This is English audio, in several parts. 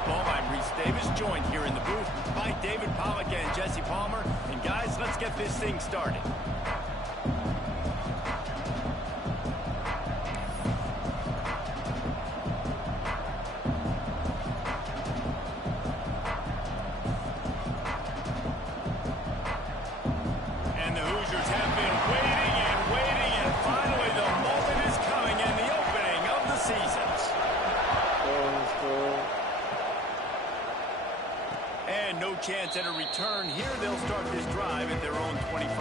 football. I'm Reese Davis, joined here in the booth by David Pollack and Jesse Palmer. And guys, let's get this thing started. And the Hoosiers have been waiting and waiting, and finally the moment is coming and the opening of the season. And no chance at a return here. They'll start this drive at their own 25.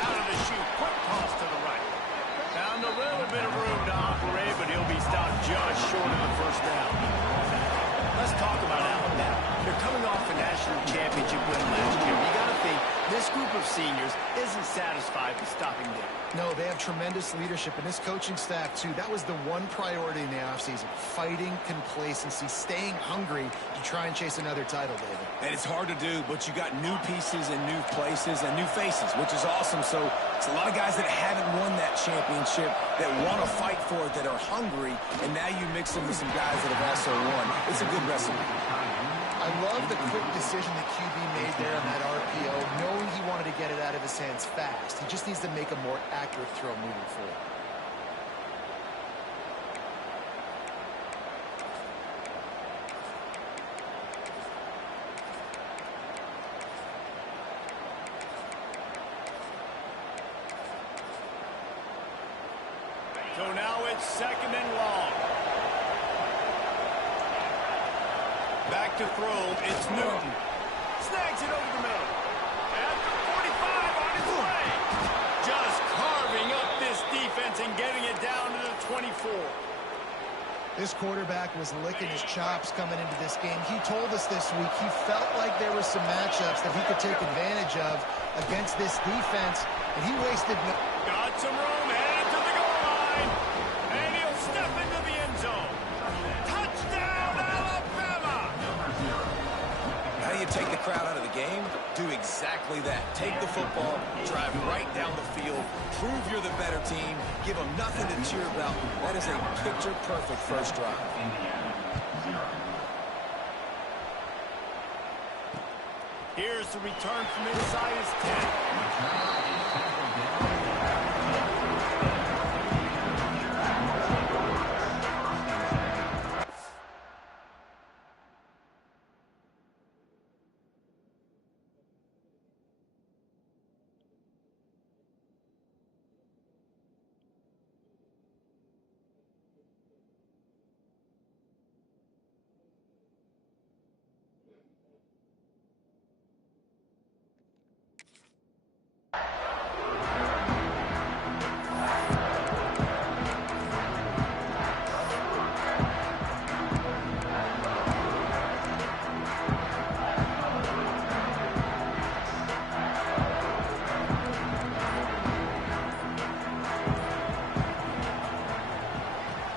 Out of the chute, quick toss to the right. Found a little bit of room to operate, but he'll be stopped just short of the first down. Let's talk about Alabama. They're coming off a national championship win last year. You got to think this group of seniors isn't satisfied with stopping there. No, they have tremendous leadership, and this coaching staff, too. That was the one priority in the offseason. Fighting complacency, staying hungry to try and chase another title, David. And it's hard to do, but you got new pieces and new places and new faces, which is awesome. So it's a lot of guys that haven't won that championship that want to fight for it, that are hungry, and now you mix them with some guys that have also won. It's a good recipe. I love the quick decision that QB made there on that RPO, knowing he wanted to get it out of his hands fast. He just needs to make a more accurate throw moving forward. So now it's second and long. Back to throw, it's Newton. Snags it over the middle. At the 45 on his way. Just carving up this defense and getting it down to the 24. This quarterback was licking his chops coming into this game. He told us this week he felt like there were some matchups that he could take advantage of against this defense, and he wasted no... Got some room, headed to the goal line. And he'll step into the end zone. Touchdown, Alabama! How do you take the crowd out of the game? Do exactly that. Take the football, drive right down the field, prove you're the better team, give them nothing to cheer about. That is a picture-perfect first drive. Here's the return from inside his 10.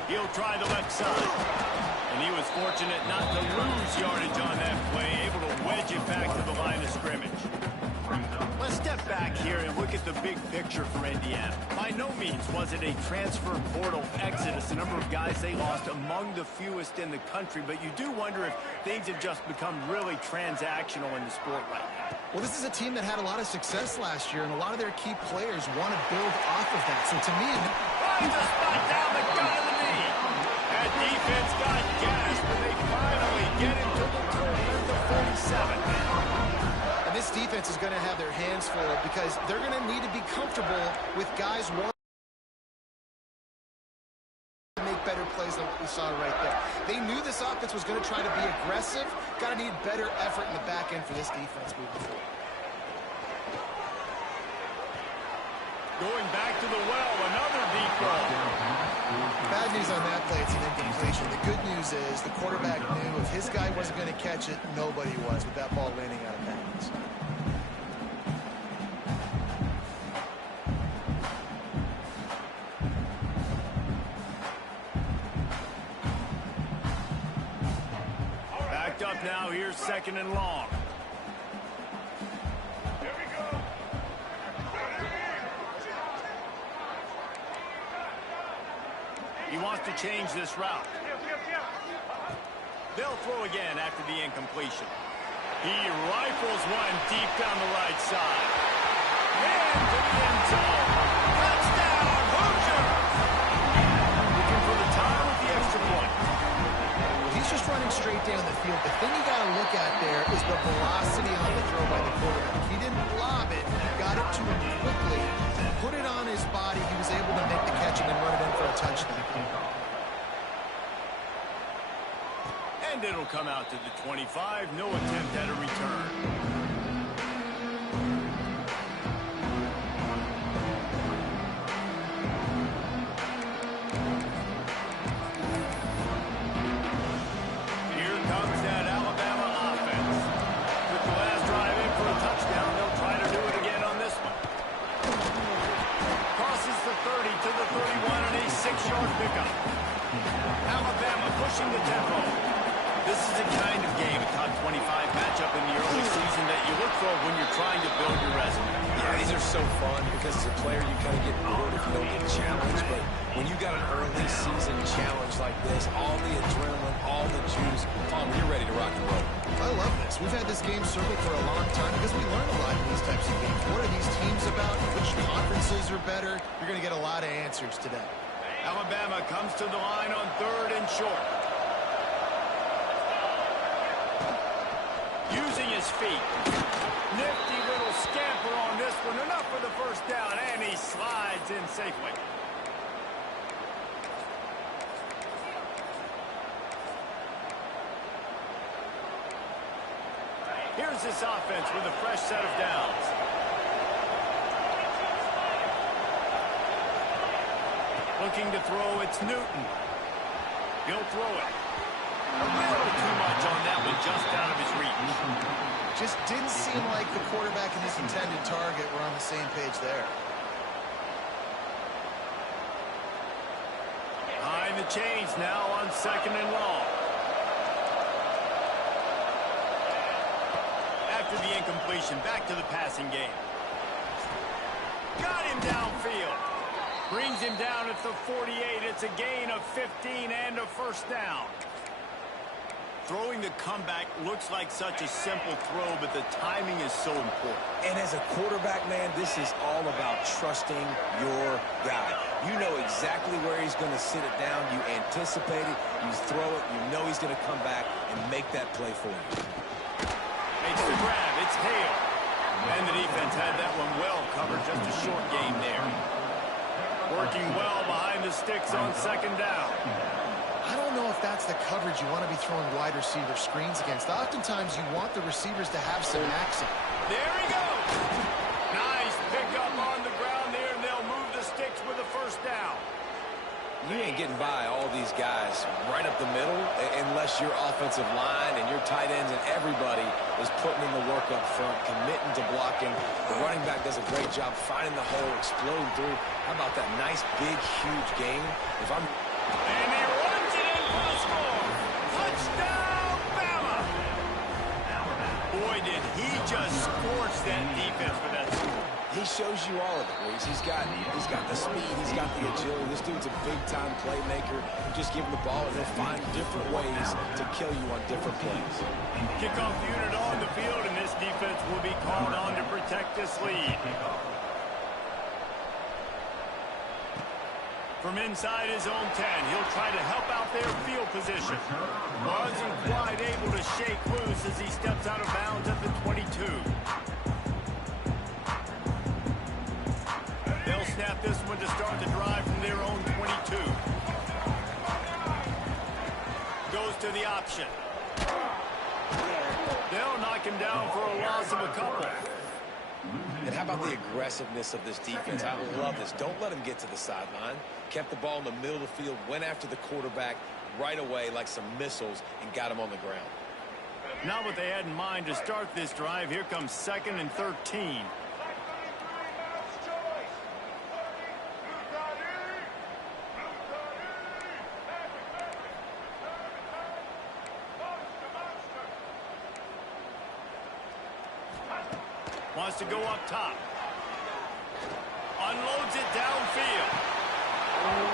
He'll try the left side. And he was fortunate not to lose yardage on that play, able to wedge it back to the line of scrimmage. Let's step back here and look at the big picture for Indiana. By no means was it a transfer portal exodus, the number of guys they lost among the fewest in the country, but you do wonder if things have just become really transactional in the sport right now. Well, this is a team that had a lot of success last year, and a lot of their key players want to build off of that. So to me... Finds a spot down the gut of the knee. That defense got gas, but they finally get him to the 47. And this defense is going to have their hands full because they're going to need to be comfortable with guys wanting to make better plays than what we saw right there. They knew this offense was going to try to be aggressive. Got to need better effort in the back end for this defense moving forward. Going back to the well, another deep ball. Bad news on that play, it's an incompletion. The good news is the quarterback knew if his guy wasn't going to catch it, nobody was with that ball landing out of bounds. now. Here's 2nd and long. He wants to change this route. They'll throw again after the incompletion. He rifles one deep down the right side. And to the end zone. Touchdown, Hoosiers! Looking for the time with the extra point. He's just running straight down the field. The thing you got to look at there is the velocity on the throw by the quarterback. He didn't lob it. He got it to him quickly, put it on his body. He was able to make the catch and then run it in for a touchdown. And it'll come out to the 25. No attempt at a return. Here comes that Alabama offense. With the last drive in for a touchdown, they'll try to do it again on this one. Crosses the 30 to the 31 on a 6-yard pickup. Alabama pushing the tempo. This is the kind of game, a top 25 matchup in the early season that you look for when you're trying to build your resume. Yeah, these are so fun because as a player you kind of get bored if you don't get challenged. But when you got an early season challenge like this, all the adrenaline, all the juice, you're ready to rock and roll. I love this. We've had this game circled for a long time because we learn a lot in these types of games. What are these teams about? Which conferences are better? You're going to get a lot of answers today. Alabama comes to the line on 3rd and short. Using his feet. Nifty little scamper on this one. Enough for the first down, and he slides in safely. Here's this offense with a fresh set of downs. Looking to throw, it's Newton. He'll throw it. A little too much on that one, just out of his reach. Just didn't seem like the quarterback and his intended target were on the same page there. Behind the chains now on 2nd and long. After the incompletion, back to the passing game. Got him downfield. Brings him down at the 48. It's a gain of 15 and a first down. Throwing the comeback looks like such a simple throw, but the timing is so important. And as a quarterback, man, this is all about trusting your guy. You know exactly where he's going to sit it down. You anticipate it. You throw it. You know he's going to come back and make that play for you. Makes the grab. It's Hale. And the defense had that one well covered. Just a short game there. Working well behind the sticks on 2nd down. I don't know if that's the coverage you want to be throwing wide receiver screens against. Oftentimes, you want the receivers to have some access. There he goes. Nice pickup on the ground there, and they'll move the sticks with a first down. You ain't getting by all these guys right up the middle unless your offensive line and your tight ends and everybody is putting in the work up front, committing to blocking. The running back does a great job finding the hole, exploding through. How about that nice, big, huge game? And he runs it in for the score. Touchdown, Bama! Boy, did he just scorch that defense for that score. He shows you all of it, Reese. He's got the speed, he's got the agility. This dude's a big-time playmaker. You just give him the ball, and he'll find different ways to kill you on different plays. Kickoff unit on the field, and this defense will be called on to protect this lead. From inside his own 10, he'll try to help out their field position. Wasn't quite able to shake loose as he steps out of bounds at the 22. They'll snap this one to start the drive from their own 22. Goes to the option. They'll knock him down for a loss of a couple. And how about the aggressiveness of this defense? I love this. Don't let him get to the sideline. Kept the ball in the middle of the field, went after the quarterback right away like some missiles and got him on the ground. Not what they had in mind to start this drive. Here comes 2nd and 13. Wants to go up top. Unloads it downfield. Oh,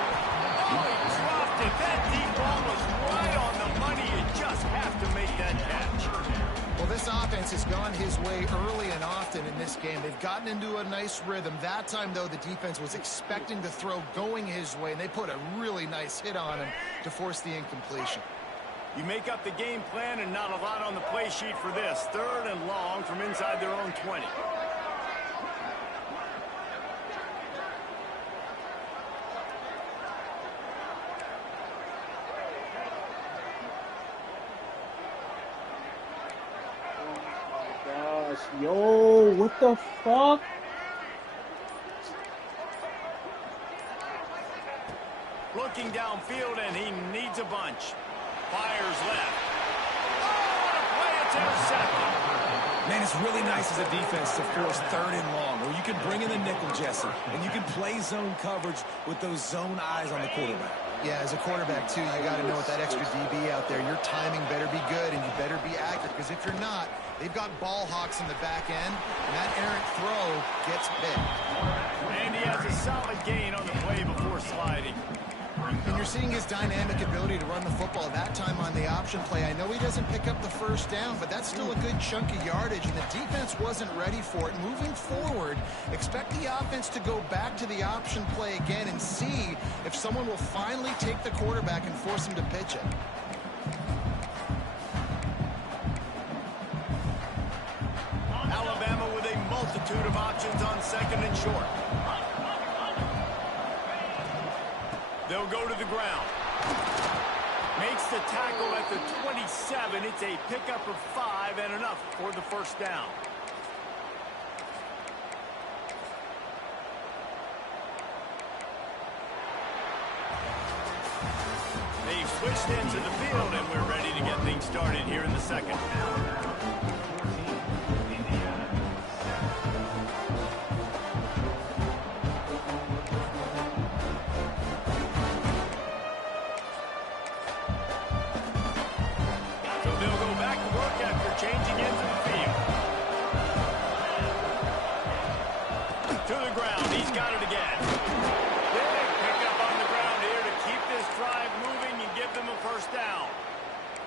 he dropped it. That deep ball was right on the money. You just have to make that catch. Well, this offense has gone his way early and often in this game. They've gotten into a nice rhythm. That time, though, the defense was expecting the throw going his way, and they put a really nice hit on him to force the incompletion. You make up the game plan and not a lot on the play sheet for this. 3rd and long from inside their own 20. Yo, what the fuck? Looking downfield, and he needs a bunch. Fires left. Oh, play it's intercepted. Man, it's really nice as a defense to force 3rd and long, where you can bring in the nickel, Jesse, and you can play zone coverage with those zone eyes on the quarterback. Yeah, as a quarterback, too, you got to know with that extra DB out there, your timing better be good and you better be accurate, because if you're not, they've got ball hawks in the back end, and that errant throw gets picked. And he has a solid gain on the play before sliding. And you're seeing his dynamic ability to run the football. That time on the option play, I know he doesn't pick up the first down, but that's still a good chunk of yardage, and the defense wasn't ready for it. Moving forward, expect the offense to go back to the option play again and see if someone will finally take the quarterback and force him to pitch it. Alabama with a multitude of options on 2nd and short. They'll go to the ground. Makes the tackle at the 27. It's a pickup of 5 and enough for the first down. They've switched into the field, and we're ready to get things started here in the second. Changing into the field. To the ground. He's got it again. Big pickup on the ground here to keep this drive moving and give them a first down.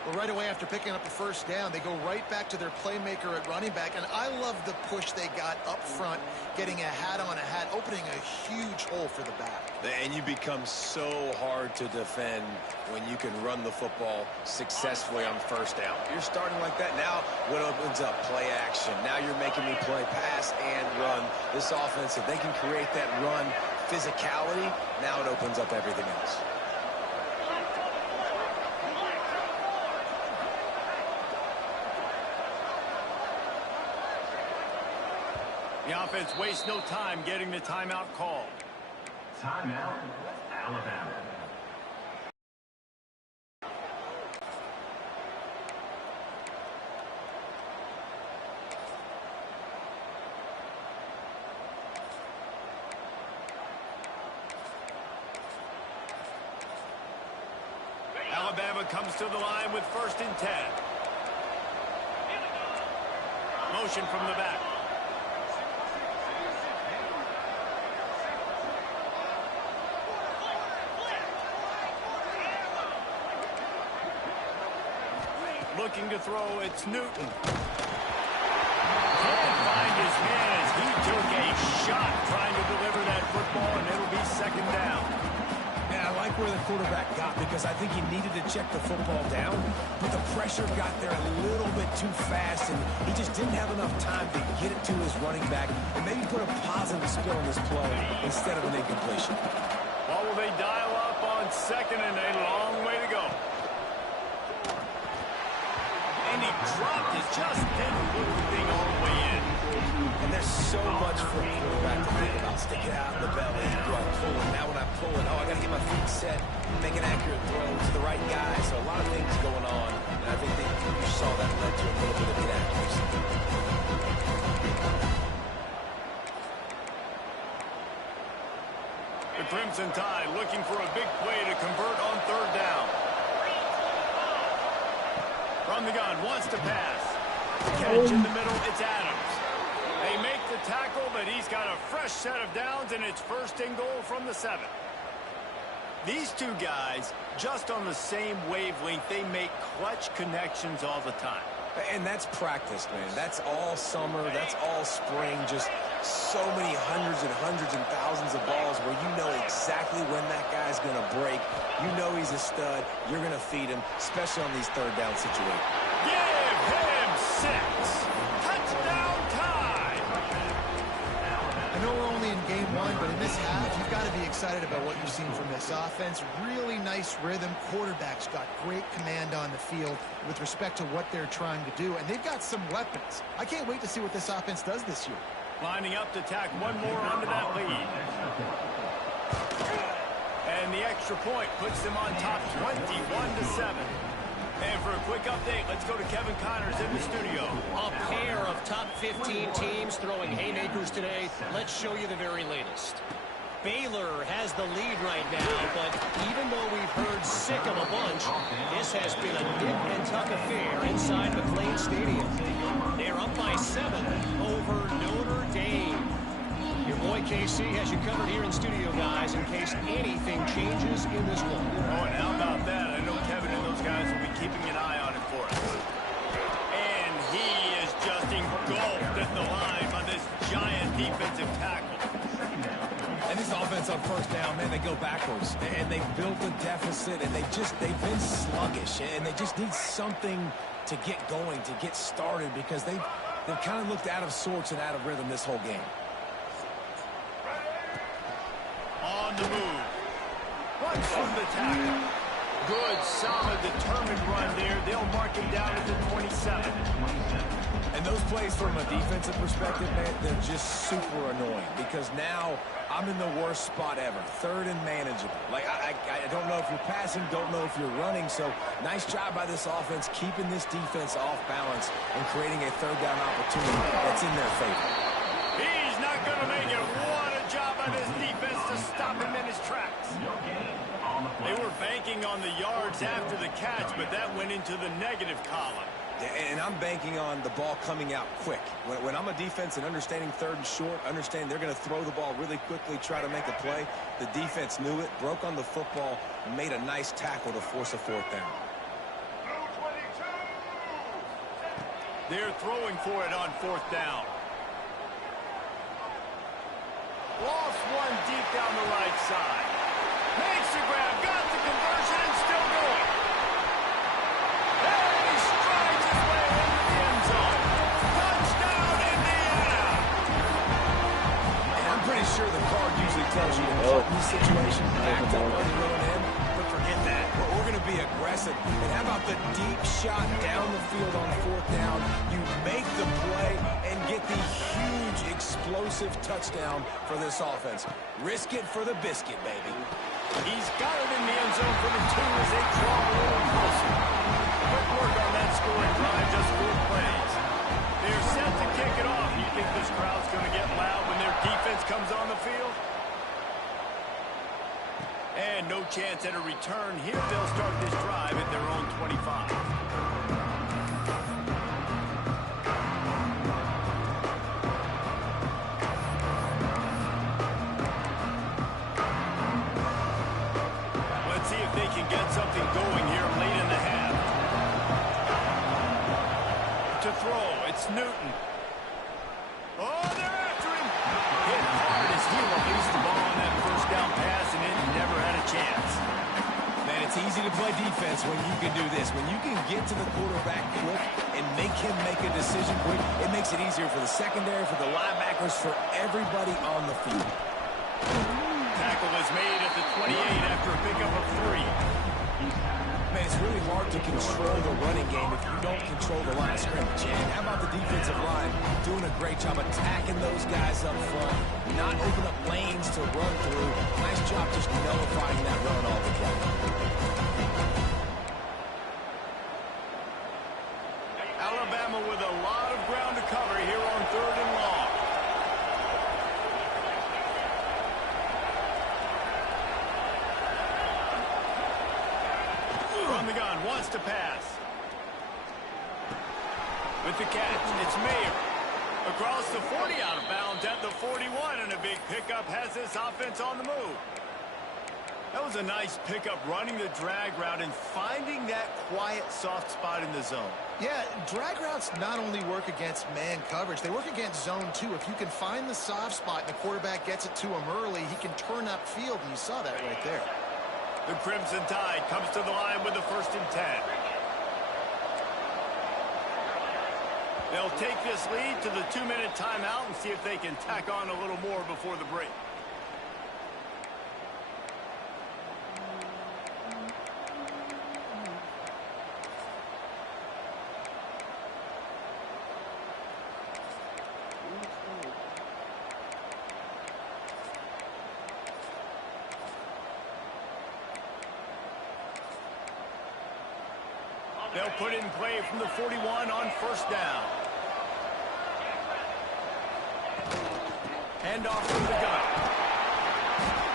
Well, right away after picking up a first down, they go right back to their playmaker at running back. And I love the push they got up front, getting a hat on a hat, opening a huge hole for the back. And you become so hard to defend when you can run the football successfully on first down. You're starting like that. Now what opens up? Play action. Now you're making me play pass and run. This offense, if they can create that run physicality, now it opens up everything else. The offense wastes no time getting the timeout called. Timeout, Alabama. Alabama comes to the line with 1st and 10. Motion from the back. Looking to throw, it's Newton. Can't find his man as he took a shot trying to deliver that football, and it'll be 2nd down. Yeah, I like where the quarterback got because I think he needed to check the football down, but the pressure got there a little bit too fast, and he just didn't have enough time to get it to his running back and maybe put a positive spin on this play instead of an incompletion. Well, will they dial up on 2nd and a long way to go? And he dropped it, just didn't put the thing all the way in. And there's so much for a quarterback to think about. Stick it out in the belly. Do I pull it? Now when I pull it, I got to get my feet set, make an accurate throw to the right guy. So a lot of things going on. And I think that you saw that led to a little bit of inaccuracy. The Crimson Tide looking for a big play to convert on 3rd down. From the gun, wants to pass. Catch in the middle, it's Adams. They make tackle, but he's got a fresh set of downs, and it's first and goal from the 7. These two guys, just on the same wavelength, they make clutch connections all the time. And that's practice, man. That's all summer. That's all spring. Just so many hundreds and thousands of balls where you know exactly when that guy's going to break. You know he's a stud. You're going to feed him, especially on these third down situations. Give him 6. Touchdown time. I know we're only in game 1, but in this half, you've got to be excited about what you've seen from this offense. Really nice rhythm. Quarterback's got great command on the field with respect to what they're trying to do, and they've got some weapons. I can't wait to see what this offense does this year. Lining up to tack one more onto that lead. And the extra point puts them on top 21-7. And for a quick update, let's go to Kevin Connors in the studio. A pair of top 15 teams throwing haymakers today. Let's show you the very latest. Baylor has the lead right now, but even though we've heard sick of a bunch, this has been a nip and tuck affair inside McLean Stadium. They're up by 7 over Notre Dame. Your boy KC has you covered here in studio, guys, in case anything changes in this one. Oh, and how about that? I know Kevin and those guys will be keeping an eye on it for us. And he is just engulfed at the line by this giant defensive tackle. And this offense on first down, man, they go backwards. And they built a deficit, and they've been sluggish. And they just need something to get going, to get started, because they've kind of looked out of sorts and out of rhythm this whole game. On the move. Runs from the tackle. Good, solid, determined run there. They'll mark him down at the 27. And those plays from a defensive perspective, man, they're just super annoying because now I'm in the worst spot ever. Third and manageable. Like, I don't know if you're passing, don't know if you're running. So nice job by this offense keeping this defense off balance and creating a third down opportunity that's in their favor. He's not going to make it. What a job by this defense to stop him in his tracks. They were banking on the yards after the catch, but that went into the negative column. And I'm banking on the ball coming out quick. When I'm a defense and understanding third and short, understand they're going to throw the ball really quickly, try to make a play. The defense knew it, broke on the football, and made a nice tackle to force a fourth down. They're throwing for it on fourth down. Lost one deep down the right side. Makes the grab, got the conversion, and still going. And he strides his way into the end zone. Touchdown, Indiana! And I'm pretty sure the card usually tells you in these situations, backed up on your own end, but forget that. We're going to be aggressive. And how about the deep shot down the field on fourth down? You make the play and get the huge explosive touchdown for this offense. Risk it for the biscuit, baby. He's got it in the end zone for the 2 as they draw a little closer. Quick work on that scoring drive, just 4 plays. They're set to kick it off. You think this crowd's going to get loud when their defense comes on the field? And no chance at a return. Here they'll start this drive at their own 25. They can get something going here late in the half. To throw, it's Newton. Oh, they're after him. Hit hard as he released the ball on that first down pass, and it never had a chance. Man, it's easy to play defense when you can do this. When you can get to the quarterback quick and make him make a decision quick, it makes it easier for the secondary, for the linebackers, for everybody on the field. Tackle was made at the 28 after a pickup of 3. Man, it's really hard to control the running game if you don't control the line of scrimmage. And how about the defensive line doing a great job attacking those guys up front, not open up lanes to run through. Nice job just nullifying that run altogether. Alabama with a lot of ground to cover here on 3rd and long. From the gun, wants to pass. With the catch, it's Mayer. Across the 40, out of bounds at the 41, and a big pickup has this offense on the move. That was a nice pickup, running the drag route and finding that quiet, soft spot in the zone. Yeah, drag routes not only work against man coverage, they work against zone too. If you can find the soft spot and the quarterback gets it to him early, he can turn upfield, and you saw that right there. The Crimson Tide comes to the line with the 1st and 10. They'll take this lead to the 2-minute timeout and see if they can tack on a little more before the break. They'll put it in play from the 41 on 1st down. Handoff from the gun.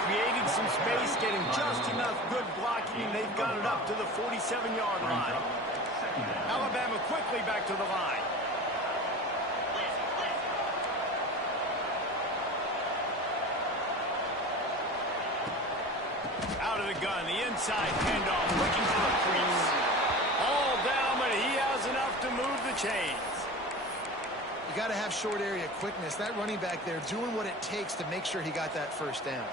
Creating some space, getting just enough good blocking, and they've got it up to the 47-yard line. Alabama quickly back to the line. Out of the gun, the inside handoff, looking for the crease. All down, but he has enough to move the chains. You got to have short area quickness. That running back there doing what it takes to make sure he got that 1st down.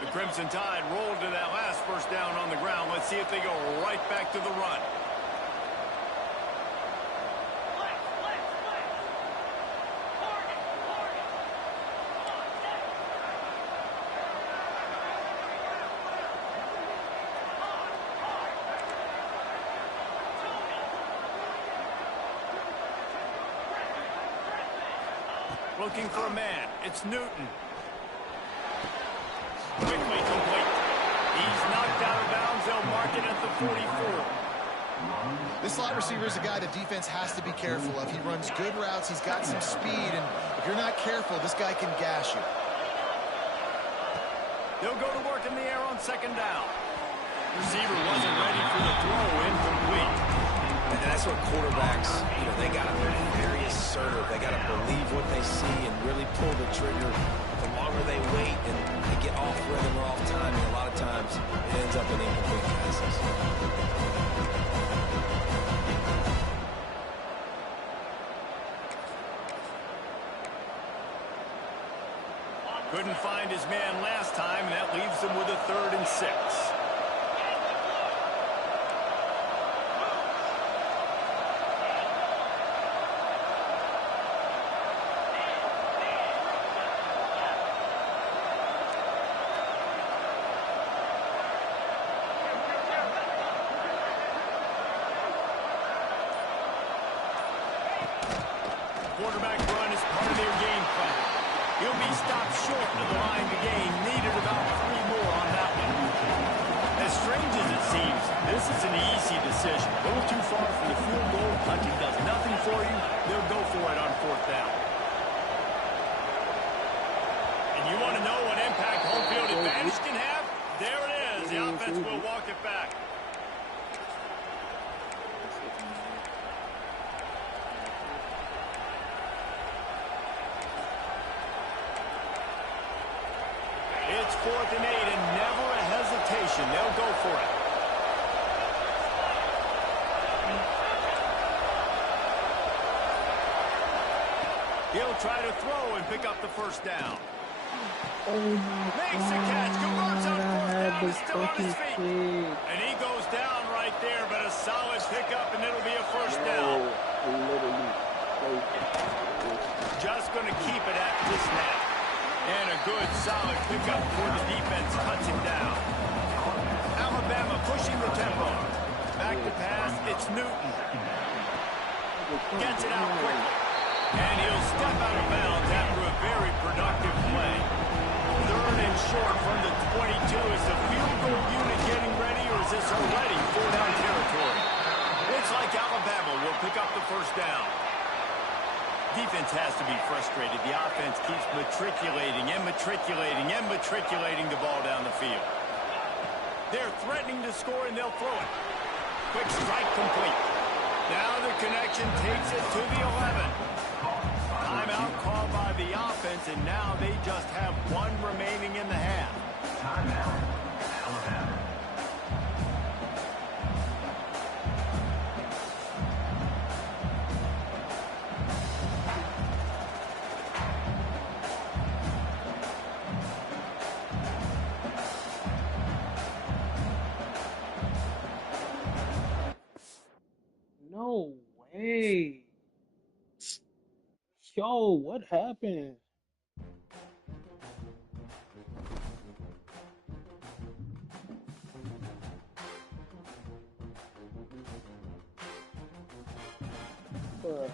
The Crimson Tide rolled to that last 1st down on the ground. Let's see if they go right back to the run. Looking for a man. It's Newton. Quickly complete. He's knocked out of bounds. They'll mark it at the 44. This slot receiver is a guy the defense has to be careful of. He runs good routes. He's got some speed, and if you're not careful, this guy can gash you. They'll go to work in the air on 2nd down. Receiver wasn't ready for the throw. Incomplete. And that's what quarterbacks, they got to be very assertive. They got to believe what they see and really pull the trigger. The longer they wait and they get off rhythm or off timing, a lot of times it ends up in incomplete passes. Couldn't find his man last time, and that leaves him with a 3rd and 6. Quarterback run is part of their game plan. He'll be stopped short of the line to gain. Needed about 3 more on that one. As strange as it seems, this is an easy decision. A little too far for the field goal. Punting does nothing for you. They'll go for it on 4th down. And you want to know what impact home field advantage can have? There it is. The offense will walk it back. It's 4th and 8, and never a hesitation. They'll go for it. He'll try to throw and pick up the 1st down. Makes the catch, converts on 4th down, is still on his feet. And he goes down right there, but a solid pickup, and it'll be a 1st down. Just going to keep it at the snap. And a good, solid pickup before the defense cuts him down. Alabama pushing the tempo. Back to pass, it's Newton. Gets it out quickly. And he'll step out of bounds after a very productive play. 3rd and short from the 22. Is the field goal unit getting ready, or is this already 4-down territory? Looks like Alabama will pick up the 1st down. Defense has to be frustrated. The offense keeps matriculating and matriculating and matriculating the ball down the field. They're threatening to score, and they'll throw it. Quick strike complete. Now the connection takes it to the 11. Timeout called by the offense, and now they just have one remaining in the half. Timeout, Alabama. No way. Yo, what happened? Bruh,